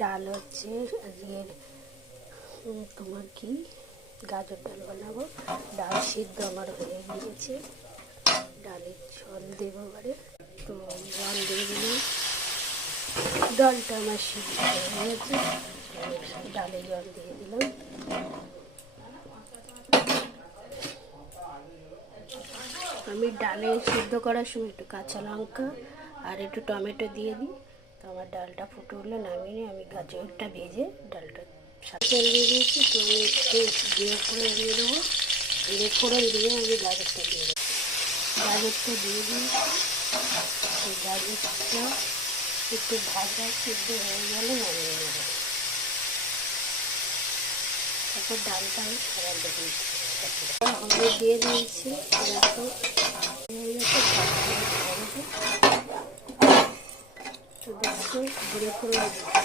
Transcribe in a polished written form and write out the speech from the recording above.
ডাল হচ্ছে আজকের তোমার কি গাজর ডাল বানাবো। ডাল সিদ্ধ আমার হয়ে গিয়েছে, ডালের জল দেবো এবারে। তো জল দিয়ে দিলাম, ডালটা আমার সিদ্ধ হয়ে গেছে, ডালে জল দিয়ে দিলাম। আমি ডালে সিদ্ধ করার সময় একটু কাঁচা লঙ্কা আর একটু টমেটো দিয়ে দিই। তো আমার ডালটা ফুটে উঠলে নামিয়ে আমি গাজরটা ভেজে ডালটা তেল দিয়ে দিয়েছি। তো আমি একটু জিরে ফোড়ন দিয়ে দেবো, জিরে ফোড়ন দিয়ে আমি গাজরটা দিয়ে দেবো। গাজরটা দিয়ে দিই, সেই গাজরটা একটু ভাজা সিদ্ধ হয়ে গেলে নামিয়ে নেবো। তারপর ডালটা আমি খাবার দেবো, হলুদ দিয়ে দিয়েছি, দেখো তো দেখো ঘুরে ফিরে